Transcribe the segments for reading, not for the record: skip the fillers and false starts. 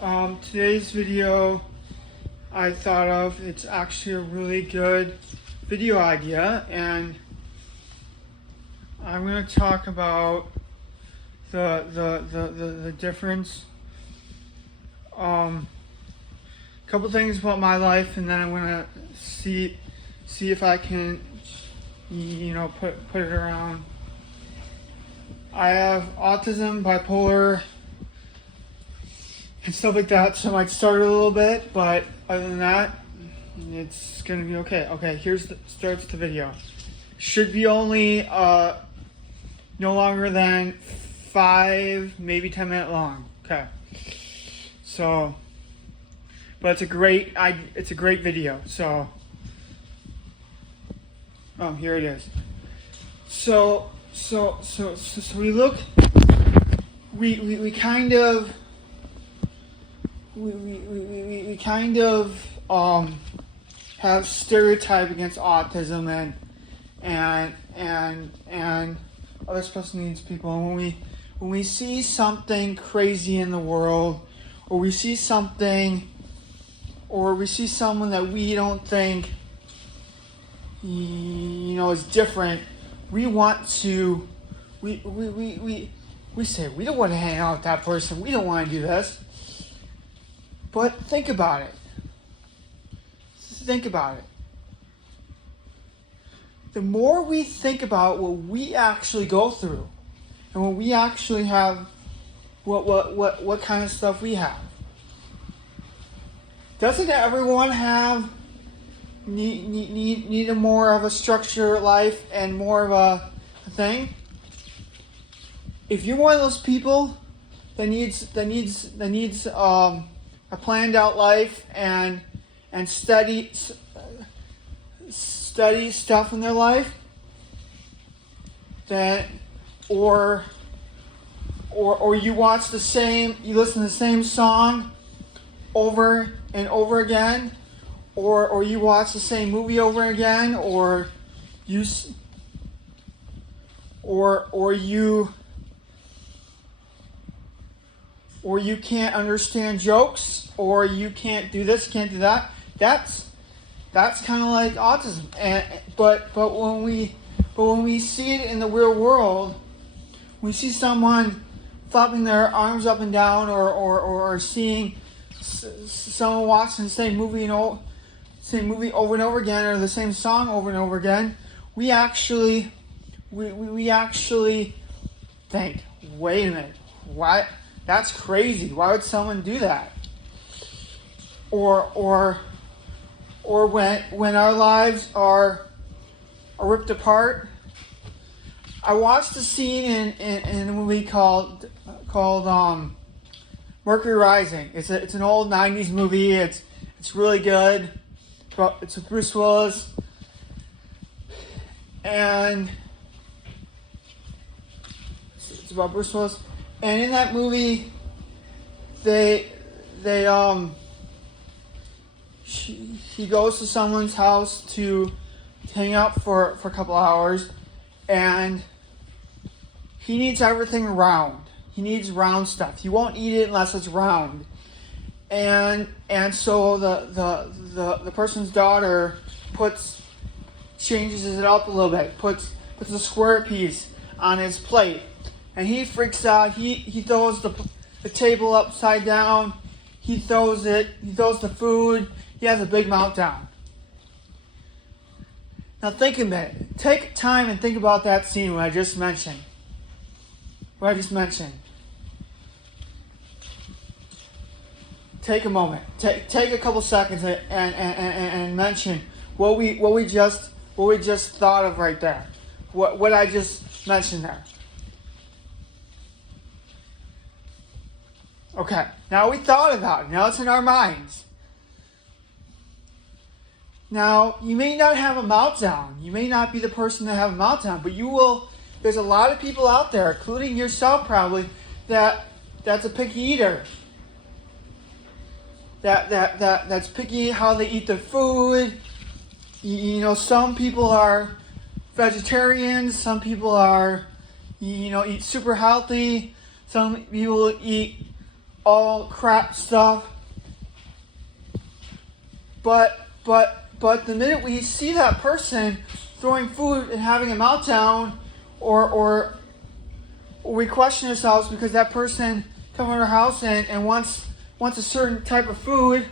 Today's video I thought of, it's actually a really good video idea, and I'm going to talk about the difference, couple things about my life, and then I'm going to see if I can, put it around. I have autism, bipolar, and stuff like that, so I might start a little bit, but other than that, it's gonna be okay. Okay, starts the video. Should be only no longer than 5, maybe 10-minute long. Okay. So, but it's a great video. So, here it is. So we look. We kind of. We kind of have stereotype against autism and other special needs people. And when we see something crazy in the world, or we see someone that we don't think is different, we say we don't want to hang out with that person. We don't want to do this. But think about it. Think about it. The more we think about what we actually go through, and what we actually have, what kind of stuff we have. Doesn't everyone need a more of a structured life and more of a thing? If you're one of those people that needs a planned out life and study stuff in their life, that or you listen to the same song over and over again, or you watch the same movie over again, or you can't understand jokes, or you can't do this, can't do that. That's kind of like autism. But when we see it in the real world, we see someone flopping their arms up and down, or seeing someone watching the same movie over and over again, or the same song over and over again. We actually think, wait a minute, what? That's crazy. Why would someone do that? Or when our lives are ripped apart. I watched a scene in a movie called Mercury Rising. It's an old '90s movie. It's really good. It's with Bruce Willis, and it's about Bruce Willis. And in that movie, he goes to someone's house to hang out for a couple hours, and he needs everything round. He needs round stuff. He won't eat it unless it's round. And so the person's daughter changes it up a little bit, puts a square piece on his plate. And he freaks out. He throws the table upside down. He throws the food. He has a big meltdown. Now think a minute. Take time and think about that scene I just mentioned. Take a moment. Take a couple seconds and mention what we just thought of right there. What I just mentioned there. Okay, now we thought about it. Now it's in our minds. Now, you may not have a meltdown. You may not be the person to have a meltdown, but you will. There's a lot of people out there, including yourself probably, that's a picky eater. That's picky how they eat their food. Some people are vegetarians. Some people are, eat super healthy. Some people eat all crap stuff. But the minute we see that person throwing food and having a meltdown, or we question ourselves because that person comes to our house and wants a certain type of food,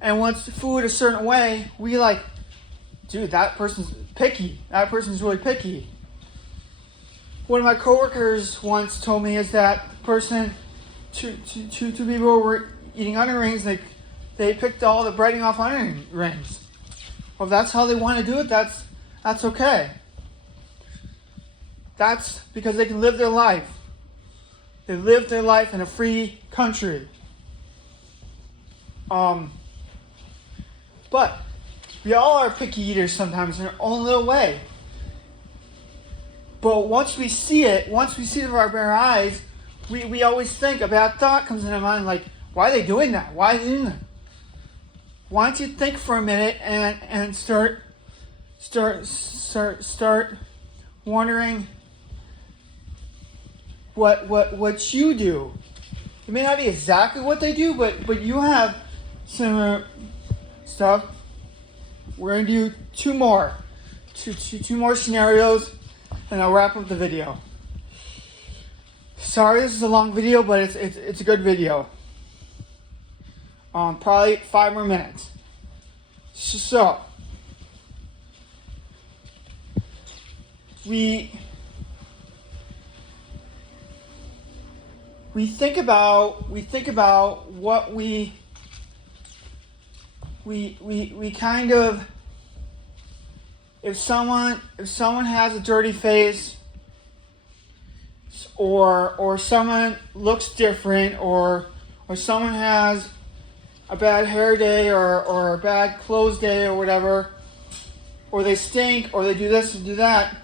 and wants food a certain way, we like, dude, that person's picky. That person's really picky. One of my coworkers once told me is that person, two people were eating onion rings, and they picked all the breading off onion rings. Well, if that's how they want to do it, that's okay. That's because they can live their life. They live their life in a free country. But we all are picky eaters sometimes in our own little way. But once we see it with our bare eyes, we always think, a bad thought comes into our mind, like, why are they doing that? Why are they doing that? Why don't you think for a minute and start wondering what you do. It may not be exactly what they do, but you have similar stuff. We're gonna do two more scenarios, and I'll wrap up the video. Sorry, this is a long video, but it's a good video. Probably 5 more minutes. So we think about what we kind of, if someone has a dirty face, or someone looks different, or someone has a bad hair day, or a bad clothes day, or whatever, or they stink, or they do this and do that,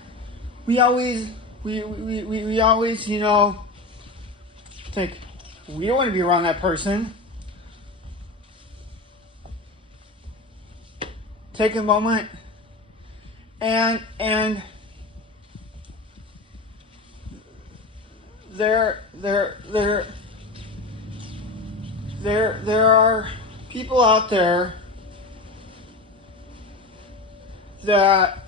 we always think, we don't want to be around that person. Take a moment and there are people out there that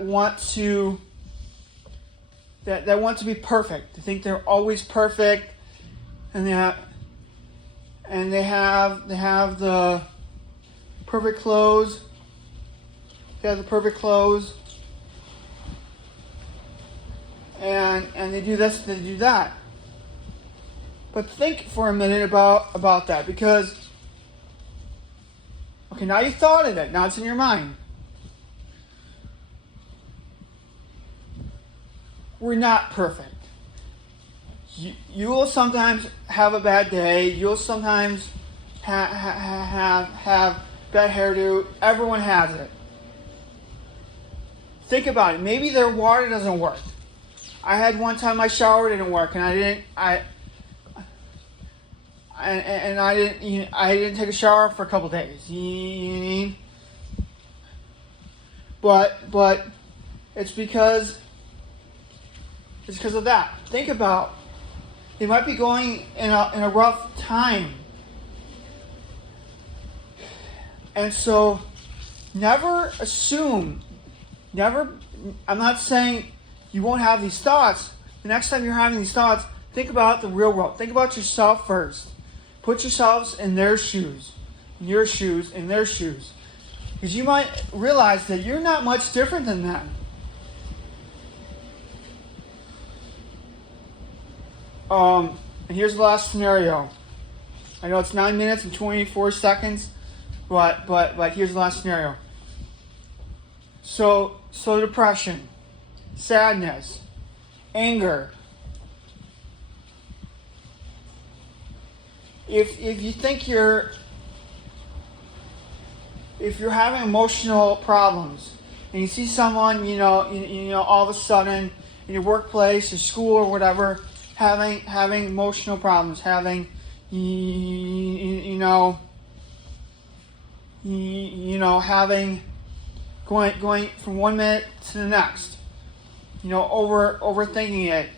want to be perfect. They think they're always perfect, and they have the perfect clothes. They have the perfect clothes, and they do this, they do that. But think for a minute about that, because okay, now you thought of it. Now it's in your mind. We're not perfect. You will sometimes have a bad day. You'll sometimes have bad hairdo. Everyone has it. Think about it. Maybe their water doesn't work. I had one time my shower didn't work, and I didn't take a shower for a couple days. You know what I mean? But it's because of that. Think about, they might be going in a rough time. And so never assume, I'm not saying you won't have these thoughts. The next time you're having these thoughts, think about the real world. Think about yourself first. Put yourselves in their shoes, in your shoes, in their shoes. Because you might realize that you're not much different than them. And here's the last scenario. I know it's 9 minutes and 24 seconds, but here's the last scenario. So depression, sadness, anger. If you think if you're having emotional problems, and you see someone, all of a sudden in your workplace or school or whatever, having emotional problems, having having going from 1 minute to the next. You know, overthinking it,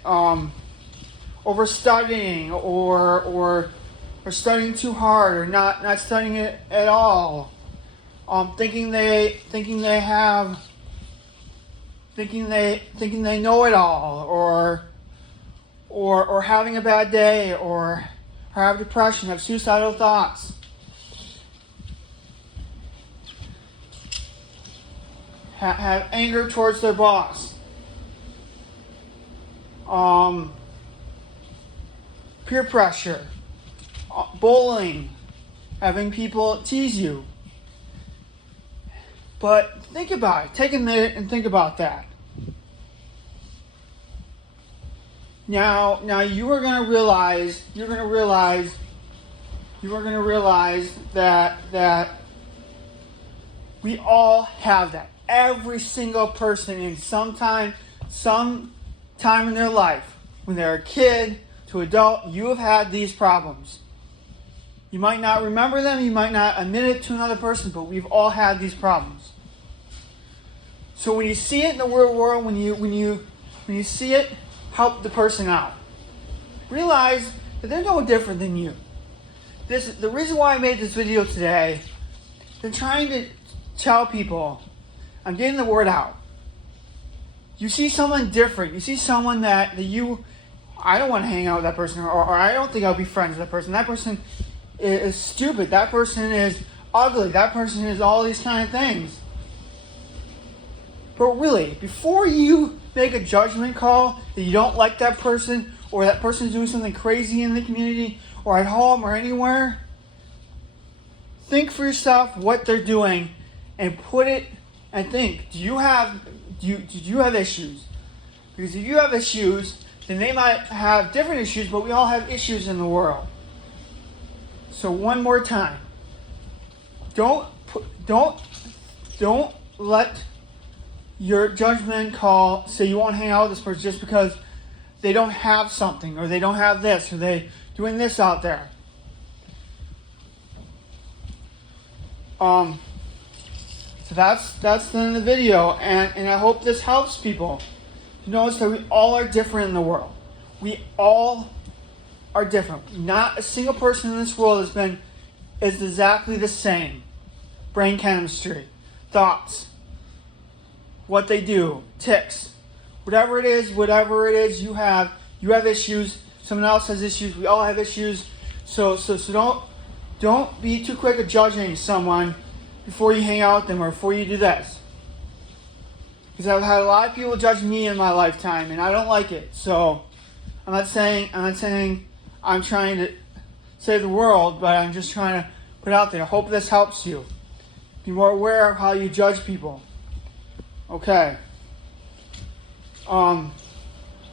over studying, or studying too hard, or not studying it at all. Thinking they know it all, or having a bad day, or have depression, have suicidal thoughts. Have anger towards their boss. Peer pressure, bullying, having people tease you. But think about it. Take a minute and think about that. Now you are going to realize that we all have that. Every single person in some time in their life, when they're a kid to adult, you have had these problems. You might not remember them, you might not admit it to another person, but we've all had these problems. So when you see it in the real world, when you see it, help the person out. Realize that they're no different than you. The reason why I made this video today, I'm trying to tell people, I'm getting the word out. You see someone different, you see someone that I don't want to hang out with that person, or I don't think I'll be friends with that person. That person is stupid. That person is ugly. That person is all these kind of things. But really, before you make a judgment call that you don't like that person, or that person is doing something crazy in the community, or at home, or anywhere, think for yourself what they're doing, and think, did you have issues? Because if you have issues, then they might have different issues, but we all have issues in the world. So one more time, don't let your judgment call say you won't hang out with this person just because they don't have something, or they don't have this, or they doing this out there. So that's the end of the video, and I hope this helps people to notice that we all are different in the world. We all are different. Not a single person in this world is exactly the same. Brain chemistry, thoughts, what they do, tics, whatever it is, you have issues. Someone else has issues. We all have issues. So don't be too quick at judging someone before you hang out with them, or before you do this. Because I've had a lot of people judge me in my lifetime, and I don't like it. So I'm not saying I'm trying to save the world, but I'm just trying to put it out there. I hope this helps you. Be more aware of how you judge people. Okay. The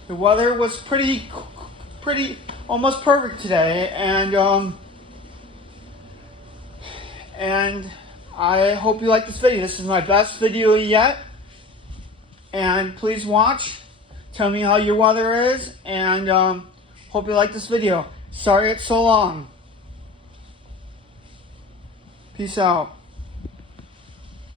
weather was pretty almost perfect today, and I hope you like this video. This is my best video yet. And please watch. Tell me how your weather is, and hope you like this video. Sorry it's so long. Peace out.